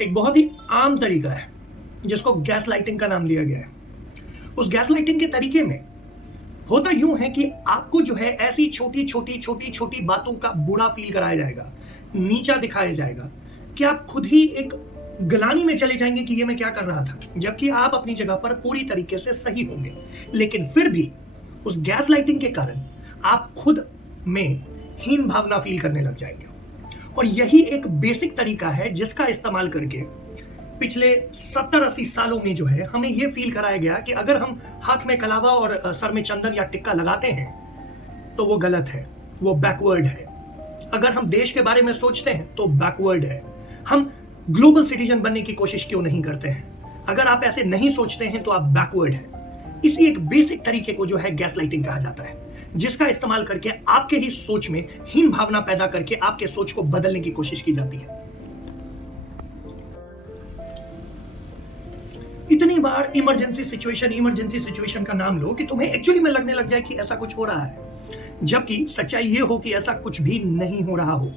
एक बहुत ही आम तरीका है जिसको गैस लाइटिंग का नाम दिया गया है। उस गैस लाइटिंग के तरीके में होता यूं है कि आपको जो है ऐसी छोटी छोटी छोटी छोटी बातों का बुरा फील कराया जाएगा, नीचा दिखाया जाएगा कि आप खुद ही एक गलानी में चले जाएंगे कि ये मैं क्या कर रहा था, जबकि आप अपनी जगह पर पूरी तरीके से सही होंगे। लेकिन फिर भी उस गैस लाइटिंग के कारण आप खुद में हीन भावना फील करने लग जाएंगे। और यही एक बेसिक तरीका है जिसका इस्तेमाल करके पिछले 70-80 सालों में जो है हमें यह फील कराया गया कि अगर हम हाथ में कलावा और सर में चंदन या टिक्का लगाते हैं तो वो गलत है, वो बैकवर्ड है। अगर हम देश के बारे में सोचते हैं तो बैकवर्ड है। हम ग्लोबल सिटीजन बनने की कोशिश क्यों नहीं करते हैं? अगर आप ऐसे नहीं सोचते हैं तो आप बैकवर्ड हैं। इसी एक बेसिक तरीके को जो है गैस लाइटिंग कहा जाता है, जिसका इस्तेमाल करके आपके ही सोच में हीन भावना पैदा करके आपके सोच को बदलने की कोशिश की जाती है। इतनी बार इमरजेंसी सिचुएशन का नाम लो कि तुम्हें एक्चुअली में लगने लग जाए कि ऐसा कुछ हो रहा है, जबकि सच्चाई ये हो कि ऐसा कुछ भी नहीं हो रहा हो।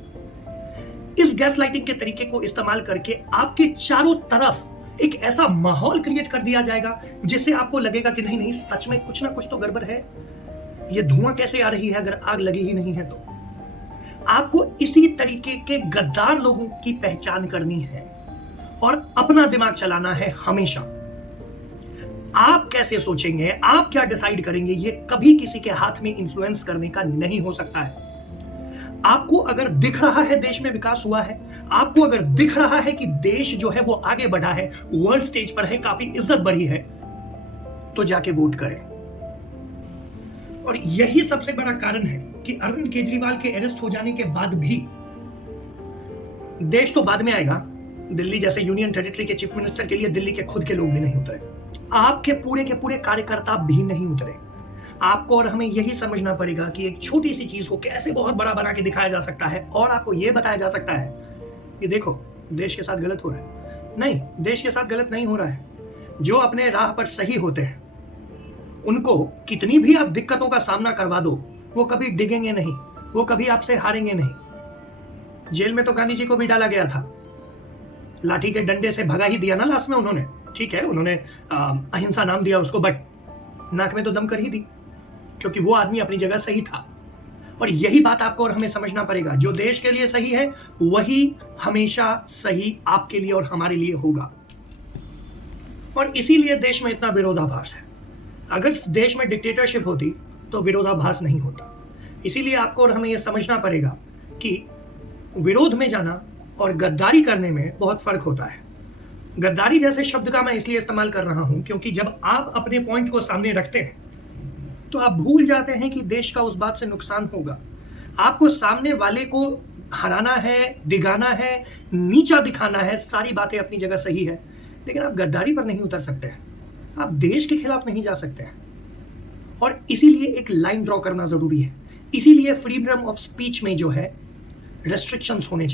इस गैस लाइटिंग के तरीके को इस्तेमाल करके आपके चारों तरफ एक ऐसा माहौल क्रिएट कर दिया जाएगा जिससे आपको लगेगा कि नहीं, सच में कुछ ना कुछ तो गड़बड़ है। ये धुआं कैसे आ रही है अगर आग लगी ही नहीं है तो? आपको इसी तरीके के गद्दार लोगों की पहचान करनी है और अपना दिमाग चलाना है हमेशा। आप कैसे सोचेंगे, आप क्या डिसाइड करेंगे, ये कभी किसी के हाथ में इन्फ्लुएंस करने का नहीं हो सकता है। आपको अगर दिख रहा है देश में विकास हुआ है, आपको अगर दिख रहा है कि देश जो है वो आगे बढ़ा है, वर्ल्ड स्टेज पर है, काफी इज्जत बढ़ी है, तो जाके वोट करें। और यही सबसे बड़ा कारण है कि अरविंद केजरीवाल के अरेस्ट हो जाने के बाद भी देश तो बाद में आएगा। दिल्ली जैसे यूनियन टेरिटरी के चीफ मिनिस्टर के लिए दिल्ली के खुद के लोग भी नहीं उतरे, आपके पूरे के पूरे कार्यकर्ता भी नहीं उतरे। आपको और हमें यही समझना पड़ेगा कि एक छोटी सी चीज को कैसे बहुत बड़ा बना के दिखाया जा सकता है और आपको यह बताया जा सकता है कि देखो देश के साथ गलत हो रहा है। नहीं, देश के साथ गलत नहीं हो रहा है। जो अपने राह पर सही होते हैं उनको कितनी भी आप दिक्कतों का सामना करवा दो, वो कभी डिगेंगे नहीं, वो कभी आपसे हारेंगे नहीं। जेल में तो गांधी जी को भी डाला गया था, लाठी के डंडे से भगा ही दिया ना लास्ट में उन्होंने। ठीक है, उन्होंने अहिंसा नाम दिया उसको, बट नाक में तो दम कर ही दी, क्योंकि वो आदमी अपनी जगह सही था। और यही बात आपको और हमें समझना पड़ेगा, जो देश के लिए सही है वही हमेशा सही आपके लिए और हमारे लिए होगा। और इसीलिए देश में इतना विरोधाभास है। अगर देश में डिक्टेटरशिप होती तो विरोधाभास नहीं होता। इसीलिए आपको और हमें यह समझना पड़ेगा कि विरोध में जाना और गद्दारी करने में बहुत फर्क होता है। गद्दारी जैसे शब्द का मैं इसलिए इस्तेमाल कर रहा हूं क्योंकि जब आप अपने पॉइंट को सामने रखते हैं तो आप भूल जाते हैं कि देश का उस बात से नुकसान होगा। आपको सामने वाले को हराना है, डिगाना है, नीचा दिखाना है, सारी बातें अपनी जगह सही है, लेकिन आप गद्दारी पर नहीं उतर सकते हैं, आप देश के खिलाफ नहीं जा सकते हैं। और इसीलिए एक लाइन ड्रॉ करना जरूरी है। इसीलिए फ्रीडम ऑफ स्पीच में जो है रेस्ट्रिक्शंस होने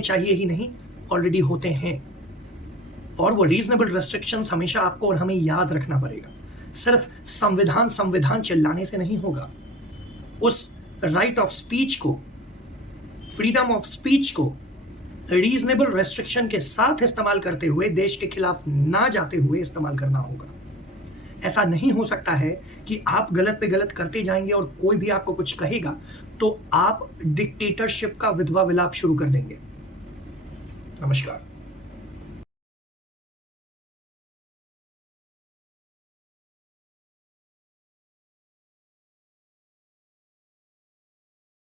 चाहिए ही नहीं, ऑलरेडी होते हैं। और वो रीजनेबल रेस्ट्रिक्शंस हमेशा आपको और हमें याद रखना पड़ेगा। सिर्फ संविधान चिल्लाने से नहीं होगा। उस राइट ऑफ स्पीच को, फ्रीडम ऑफ स्पीच को रीजनेबल रेस्ट्रिक्शन के साथ इस्तेमाल करते हुए, देश के खिलाफ ना जाते हुए इस्तेमाल करना होगा। ऐसा नहीं हो सकता है कि आप गलत पे गलत करते जाएंगे और कोई भी आपको कुछ कहेगा तो आप डिक्टेटरशिप का विधवा विलाप शुरू कर देंगे। नमस्कार।